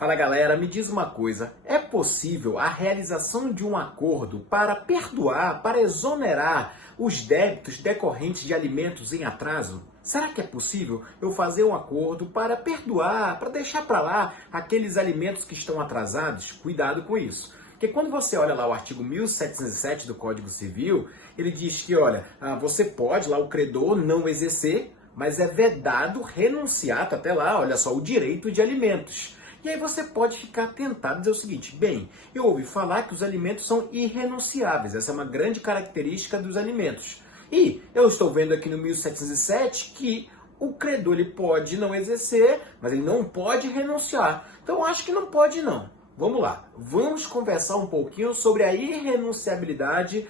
Fala galera, me diz uma coisa, é possível a realização de um acordo para perdoar, para exonerar os débitos decorrentes de alimentos em atraso? Será que é possível eu fazer um acordo para perdoar, para deixar para lá aqueles alimentos que estão atrasados? Cuidado com isso. Porque quando você olha lá o artigo 1707 do Código Civil, ele diz que, olha, você pode lá o credor não exercer, mas é vedado renunciar, tá até lá, olha só, o direito de alimentos. E aí você pode ficar tentado a dizer o seguinte, bem, eu ouvi falar que os alimentos são irrenunciáveis, essa é uma grande característica dos alimentos. E eu estou vendo aqui no 1707 que o credor ele pode não exercer, mas ele não pode renunciar. Então eu acho que não pode não. Vamos lá, vamos conversar um pouquinho sobre a irrenunciabilidade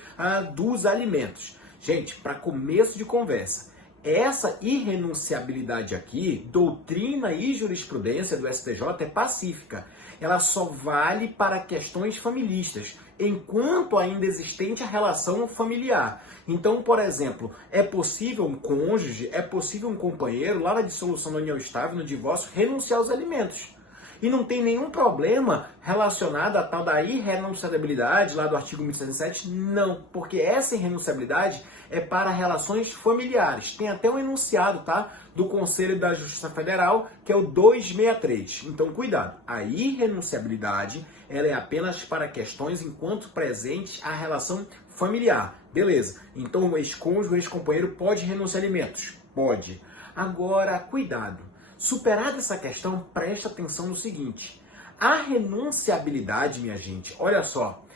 dos alimentos. Gente, para começo de conversa, essa irrenunciabilidade aqui, doutrina e jurisprudência do STJ é pacífica. Ela só vale para questões familistas, enquanto ainda existente a relação familiar. Então, por exemplo, é possível um cônjuge, é possível um companheiro, lá na dissolução da união estável, no divórcio, renunciar aos alimentos. E não tem nenhum problema relacionado à tal da irrenunciabilidade lá do artigo 1707, não, porque essa irrenunciabilidade é para relações familiares. Tem até um enunciado, tá, do Conselho da Justiça Federal, que é o 263. Então, cuidado, a irrenunciabilidade ela é apenas para questões enquanto presentes à relação familiar. Beleza, então o ex-cônjuge, o ex-companheiro pode renunciar a alimentos? Pode. Agora, cuidado. Superada essa questão, presta atenção no seguinte. A renunciabilidade, minha gente, olha só,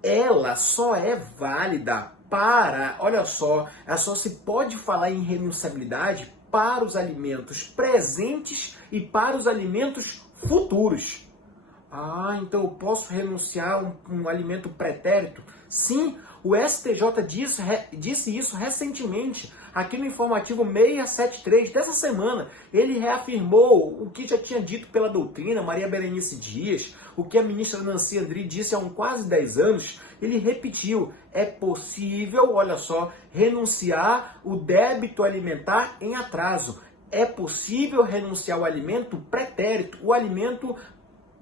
ela só é válida para, olha só, ela só se pode falar em renunciabilidade para os alimentos presentes e para os alimentos futuros. Então eu posso renunciar a um alimento pretérito? Sim, o STJ disse isso recentemente, aqui no informativo 673 dessa semana. Ele reafirmou o que já tinha dito pela doutrina Maria Berenice Dias, o que a ministra Nancy Andrighi disse há quase 10 anos. Ele repetiu, é possível, olha só, renunciar o débito alimentar em atraso. É possível renunciar o alimento pretérito, o alimento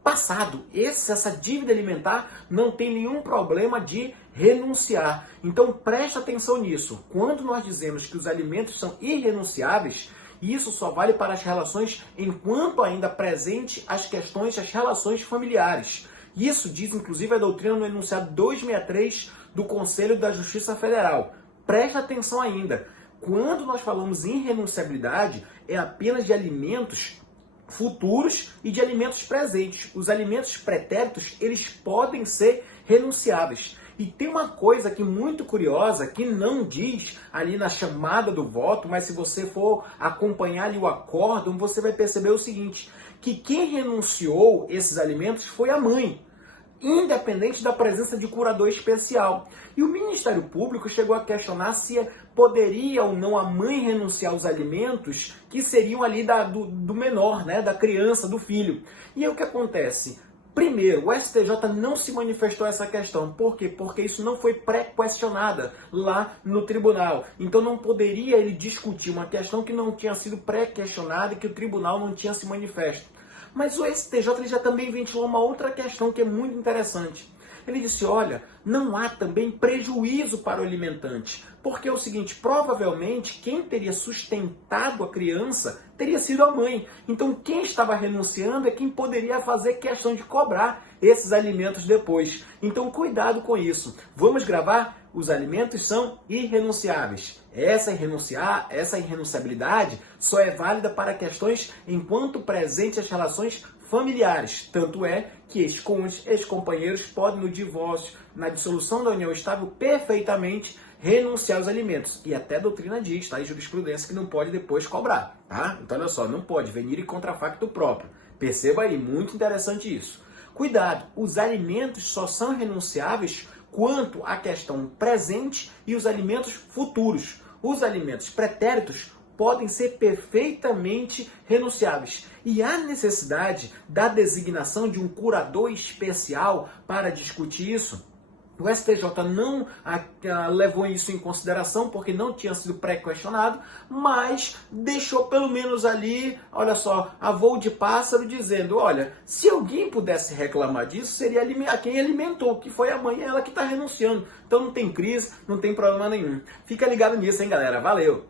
passado. Essa dívida alimentar não tem nenhum problema de renunciar. Então presta atenção nisso. Quando nós dizemos que os alimentos são irrenunciáveis, isso só vale para as relações enquanto ainda presente as questões, as relações familiares. Isso diz inclusive a doutrina no enunciado 263 do Conselho da Justiça Federal. Presta atenção ainda. Quando nós falamos em irrenunciabilidade, é apenas de alimentos futuros e de alimentos presentes. Os alimentos pretéritos, eles podem ser renunciáveis. E tem uma coisa aqui muito curiosa, que não diz ali na chamada do voto, mas se você for acompanhar ali o acórdão, você vai perceber o seguinte, que quem renunciou esses alimentos foi a mãe, independente da presença de curador especial. E o Ministério Público chegou a questionar se poderia ou não a mãe renunciar aos alimentos que seriam ali do menor, né, da criança, do filho. E aí o que acontece? Primeiro, o STJ não se manifestou essa questão. Por quê? Porque isso não foi pré-questionada lá no tribunal. Então não poderia ele discutir uma questão que não tinha sido pré-questionada e que o tribunal não tinha se manifesto. Mas o STJ ele já também ventilou uma outra questão que é muito interessante. Ele disse, olha, não há também prejuízo para o alimentante. Porque é o seguinte, provavelmente quem teria sustentado a criança teria sido a mãe. Então quem estava renunciando é quem poderia fazer questão de cobrar esses alimentos depois. Então cuidado com isso. Vamos gravar? Os alimentos são irrenunciáveis. Essa irrenunciabilidade só é válida para questões enquanto presente as relações familiares. Tanto é que ex-cônjuges, ex-companheiros podem, no divórcio, na dissolução da união estável, perfeitamente renunciar aos alimentos. E até a doutrina diz, tá? Em jurisprudência, que não pode depois cobrar, tá? Então, olha só, não pode venir e contra facto próprio. Perceba aí, muito interessante isso. Cuidado, os alimentos só são renunciáveis quanto à questão presente e os alimentos futuros. Os alimentos pretéritos podem ser perfeitamente renunciáveis. E há necessidade da designação de um curador especial para discutir isso? O STJ não levou isso em consideração porque não tinha sido pré-questionado, mas deixou pelo menos ali, olha só, a voo de pássaro dizendo, olha, se alguém pudesse reclamar disso, seria a quem alimentou, que foi a mãe, ela que está renunciando. Então não tem crise, não tem problema nenhum. Fica ligado nisso, hein, galera? Valeu!